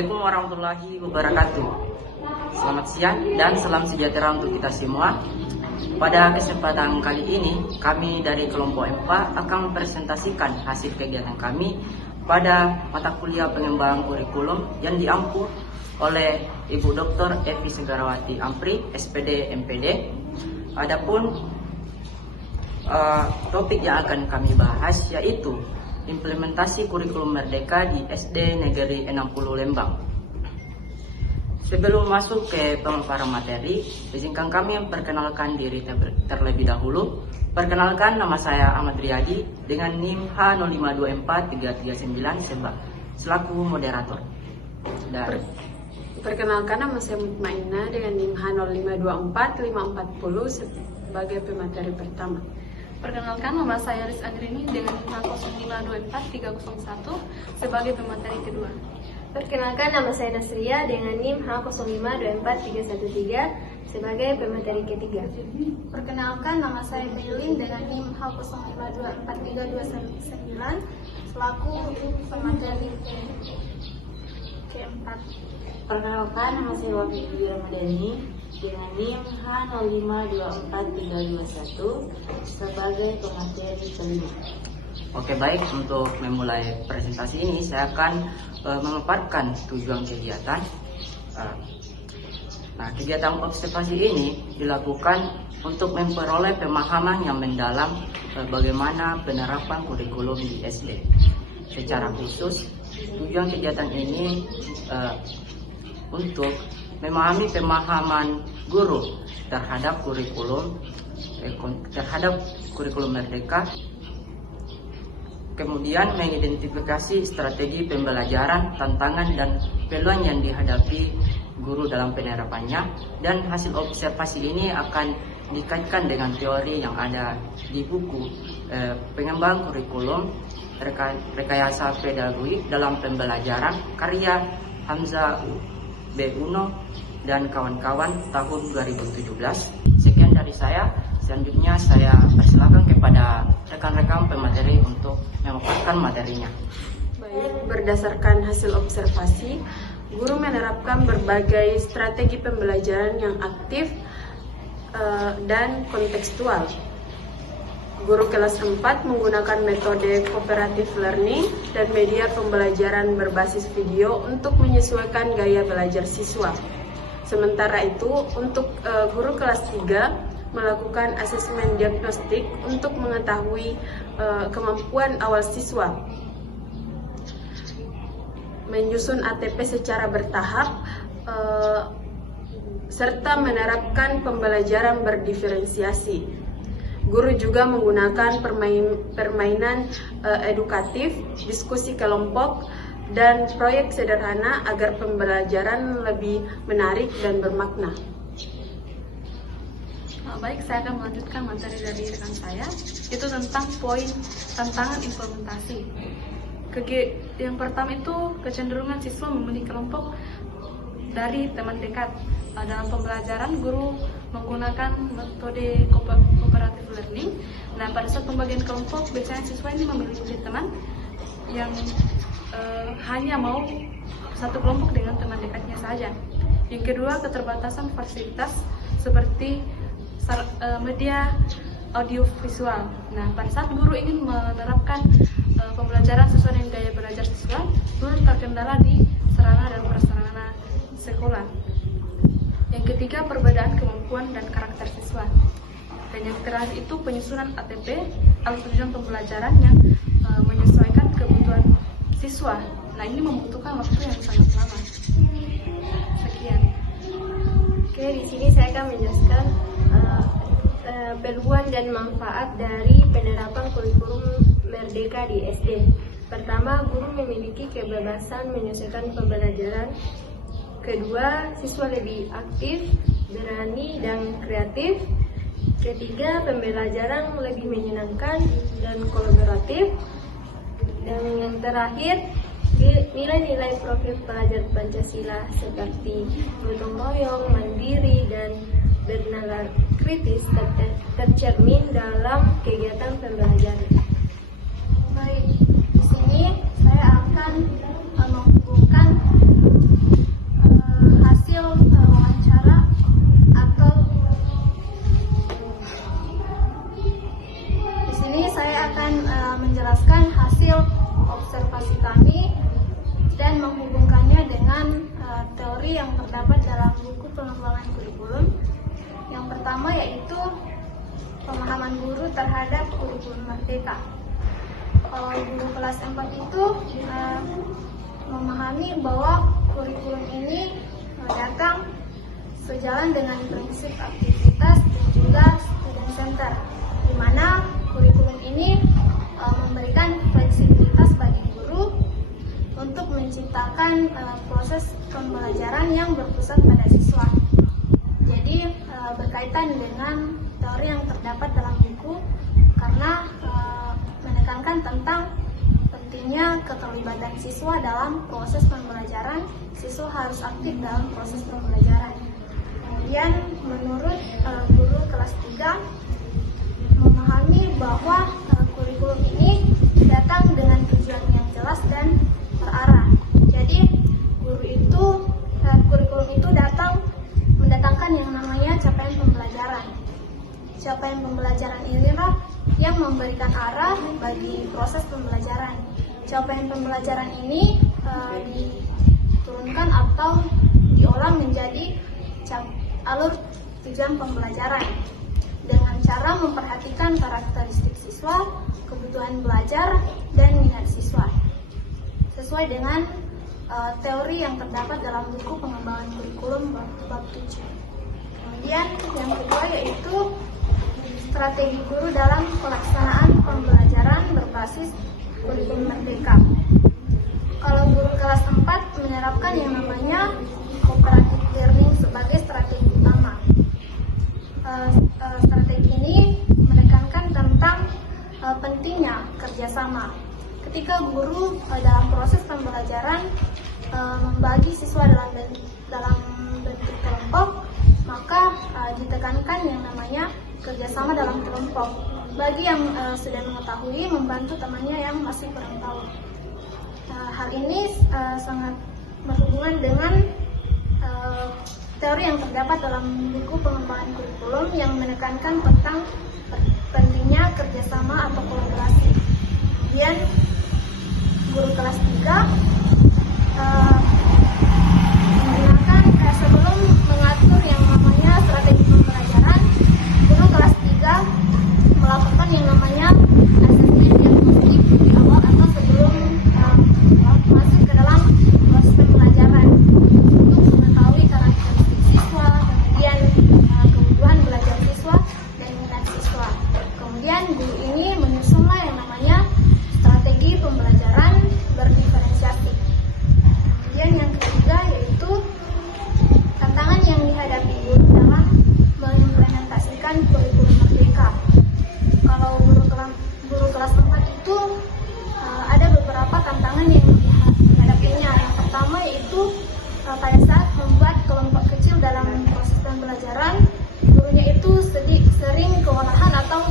Assalamualaikum warahmatullahi wabarakatuh. Selamat siang dan salam sejahtera untuk kita semua. Pada kesempatan kali ini, kami dari kelompok EMPA akan mempresentasikan hasil kegiatan kami pada mata kuliah pengembangan kurikulum yang diampu oleh Ibu Dr. Evi Segarawati Ampri, SPD MPD. Adapun topik yang akan kami bahas yaitu implementasi kurikulum Merdeka di SD Negeri 60 Lembang. Sebelum masuk ke pemaparan materi, izinkan kami memperkenalkan diri terlebih dahulu. Perkenalkan, nama saya Ahmad Riyadi dengan NIM H0524339 selaku moderator. Dan perkenalkan, nama saya Mutmainah dengan NIM H0524540 sebagai pemateri pertama. Perkenalkan, nama saya Riz Andrini dengan NIM H0524301 sebagai pemateri kedua. Perkenalkan, nama saya Nasria dengan NIM H0524313 sebagai pemateri ketiga. Perkenalkan, nama saya Bailin dengan NIM H0524329 selaku pemateri keempat. Perkenalkan, nama saya Wafi Ramadhani dengan NIM H0524321 sebagai pemateri kelima. Oke, baik, untuk memulai presentasi ini saya akan memaparkan tujuan kegiatan. Kegiatan observasi ini dilakukan untuk memperoleh pemahaman yang mendalam bagaimana penerapan kurikulum di SD. Secara khusus, tujuan kegiatan ini untuk memahami pemahaman guru terhadap kurikulum Merdeka, kemudian mengidentifikasi strategi pembelajaran, tantangan dan peluang yang dihadapi guru dalam penerapannya, dan hasil observasi ini akan dikaitkan dengan teori yang ada di buku pengembangan kurikulum rekayasa pedagogi dalam pembelajaran karya Hamzah B. Uno dan kawan-kawan tahun 2017. Sekian dari saya. Selanjutnya saya persilakan kepada rekan-rekan pemateri untuk memaparkan materinya. Baik, berdasarkan hasil observasi, guru menerapkan berbagai strategi pembelajaran yang aktif dan kontekstual. Guru kelas 4 menggunakan metode cooperative learning dan media pembelajaran berbasis video untuk menyesuaikan gaya belajar siswa. Sementara itu, untuk guru kelas 3 melakukan asesmen diagnostik untuk mengetahui kemampuan awal siswa, menyusun ATP secara bertahap, serta menerapkan pembelajaran berdiferensiasi. Guru juga menggunakan permainan edukatif, diskusi kelompok, dan proyek sederhana agar pembelajaran lebih menarik dan bermakna. Baik, saya akan melanjutkan materi dari rekan saya, itu tentang poin tantangan implementasi. Yang pertama itu kecenderungan siswa memilih kelompok dari teman dekat. Dalam pembelajaran, guru menggunakan metode cooperative learning. Nah, pada saat pembagian kelompok, biasanya siswa ini memilih teman yang hanya mau satu kelompok dengan teman dekatnya saja. Yang kedua, keterbatasan fasilitas seperti media audiovisual. Nah, pada saat guru ingin menerapkan pembelajaran sesuai dengan gaya belajar siswa, guru terkendala di sarana dan prasarana sekolah. Yang ketiga, perbedaan kemampuan dan karakter siswa. Dan yang terakhir itu penyusunan ATP atau tujuan pembelajaran yang menyesuaikan kebutuhan siswa. Nah, ini membutuhkan waktu yang sangat lama. Sekian. Oke, di sini saya akan menjelaskan peluang dan manfaat dari penerapan kurikulum Merdeka di SD. Pertama, guru memiliki kebebasan menyesuaikan pembelajaran. Kedua, siswa lebih aktif, berani, dan kreatif. Ketiga, pembelajaran lebih menyenangkan dan kolaboratif. Dan yang terakhir, nilai-nilai profil pelajar Pancasila seperti gotong royong, mandiri, dan bernalar kritis tercermin dalam kegiatan pembelajaran. Baik, di sini saya akan menghubungkan pertama yaitu pemahaman guru terhadap kurikulum merdeka. Kalau guru kelas 4 itu memahami bahwa kurikulum ini datang sejalan dengan prinsip aktivitas dan juga student center, di mana kurikulum ini memberikan fleksibilitas bagi guru untuk menciptakan proses pembelajaran yang berpusat pada siswa. Jadi berkaitan dengan teori yang terdapat dalam buku, karena menekankan tentang pentingnya keterlibatan siswa dalam proses pembelajaran. Siswa harus aktif dalam proses pembelajaran. Kemudian menurut guru kelas 3 memahami bahwa kurikulum ini datang dengan tujuan yang jelas dan terarah. Jadi kurikulum itu mendatangkan yang namanya capaian pembelajaran. Capaian pembelajaran inilah yang memberikan arah bagi proses pembelajaran. Capaian pembelajaran ini diturunkan atau diolah menjadi alur tujuan pembelajaran dengan cara memperhatikan karakteristik siswa, kebutuhan belajar, dan minat siswa sesuai dengan teori yang terdapat dalam buku pengembangan kurikulum bab 7. Kemudian yang kedua yaitu strategi guru dalam pelaksanaan pembelajaran berbasis kurikulum merdeka. Kalau guru kelas 4 menerapkan yang namanya cooperative learning sebagai strategi utama. Strategi ini menekankan tentang pentingnya kerjasama. Ketika guru dalam proses pembelajaran membagi siswa dalam bentuk kelompok, maka ditekankan yang namanya kerjasama dalam kelompok. Bagi yang sudah mengetahui, membantu temannya yang masih kurang tahu. Hal ini sangat berhubungan dengan teori yang terdapat dalam buku pengembangan kurikulum yang menekankan tentang pentingnya kerjasama atau kolaborasi. Kemudian guru kelas 3 menggunakan sebelum mengatur yang namanya strategi pembelajaran, guru kelas 3 melakukan yang namanya asesmen diagnostik di awal atau sebelum masuk ke dalam proses pembelajaran untuk mengetahui karakteristik siswa, kemudian kebutuhan belajar siswa dan minat siswa. Kemudian guru ini menyusunlah yang namanya strategi pembelajaran berdiferensiasi. Kemudian yang ketiga yaitu tantangan yang dihadapi guru dalam mengimplementasikan kurikulum merdeka. Kalau guru kelas 4 itu ada beberapa tantangan yang dihadapinya. Yang pertama yaitu pada saat membuat kelompok kecil dalam proses pembelajaran, gurunya itu sering kewalahan atau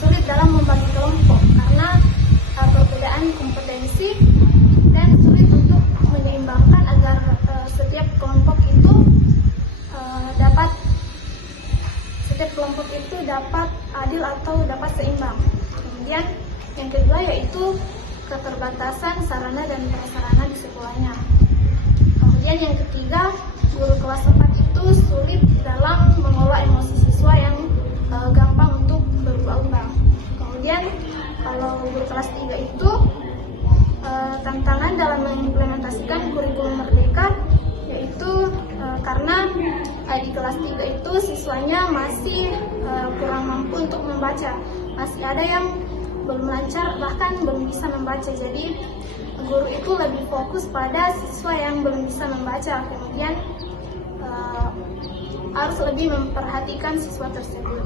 sulit dalam membagi kelompok karena perbedaan kompetensi dan sulit untuk menyeimbangkan agar setiap kelompok itu dapat adil atau dapat seimbang. Kemudian yang kedua yaitu keterbatasan sarana dan prasarana di sekolahnya. Kemudian yang ketiga, guru kelas 4 itu sulit dalam mengolah emosi siswa yang gampang untuk berubah-ubah. Kemudian kalau guru kelas 3 itu tantangan dalam mengimplementasikan kurikulum merdeka yaitu karena di kelas 3 itu siswanya masih kurang mampu untuk membaca. Masih ada yang belum lancar, bahkan belum bisa membaca. Jadi guru itu lebih fokus pada siswa yang belum bisa membaca. Kemudian harus lebih memperhatikan siswa tersebut.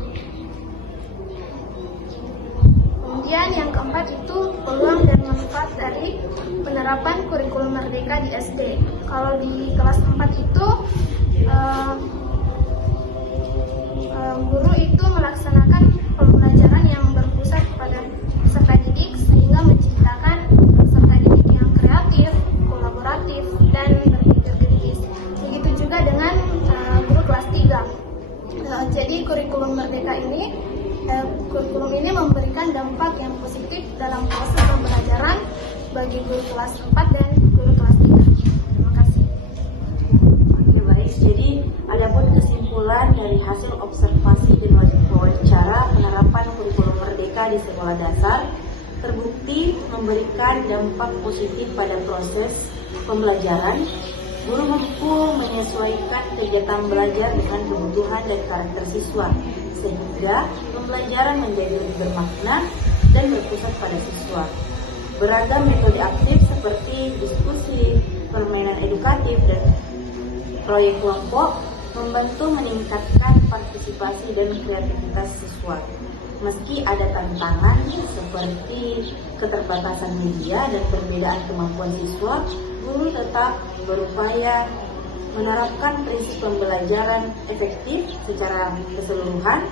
Kemudian yang keempat itu peluang dan manfaat dari penerapan kurikulum merdeka di SD. Kalau di kelas 4 itu guru itu melaksanakan pembelajaran yang berpusat pada peserta didik sehingga menciptakan peserta didik yang kreatif, kolaboratif, dan berpikir kritis. Begitu juga dengan guru kelas 3. Jadi kurikulum merdeka ini memberikan dampak yang positif dalam proses pembelajaran bagi guru kelas 4 dan guru kelas 3. Terima kasih. Oke, baik. Jadi adapun kesimpulan dari hasil observasi Merdeka di sekolah dasar terbukti memberikan dampak positif pada proses pembelajaran. Guru mampu menyesuaikan kegiatan belajar dengan kebutuhan dan karakter siswa, sehingga pembelajaran menjadi lebih bermakna dan berpusat pada siswa. Beragam metode aktif seperti diskusi, permainan edukatif, dan proyek kelompok membantu meningkatkan partisipasi dan kreativitas siswa. Meski ada tantangan seperti keterbatasan media dan perbedaan kemampuan siswa, guru tetap berupaya menerapkan prinsip pembelajaran efektif secara keseluruhan,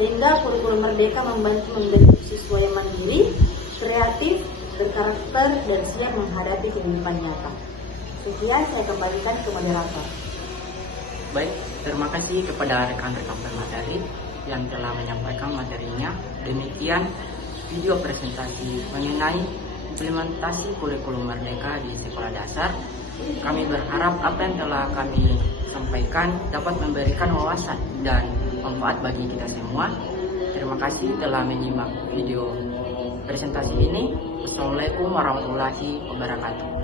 sehingga kurikulum Merdeka membantu membentuk siswa yang mandiri, kreatif, berkarakter, dan siap menghadapi kehidupan nyata. Sekian, saya kembalikan ke moderator. Baik, terima kasih kepada rekan-rekan pemateri yang telah menyampaikan materinya. Demikian video presentasi mengenai implementasi kurikulum Merdeka di sekolah dasar. Kami berharap apa yang telah kami sampaikan dapat memberikan wawasan dan manfaat bagi kita semua. Terima kasih telah menyimak video presentasi ini. Wassalamualaikum warahmatullahi wabarakatuh.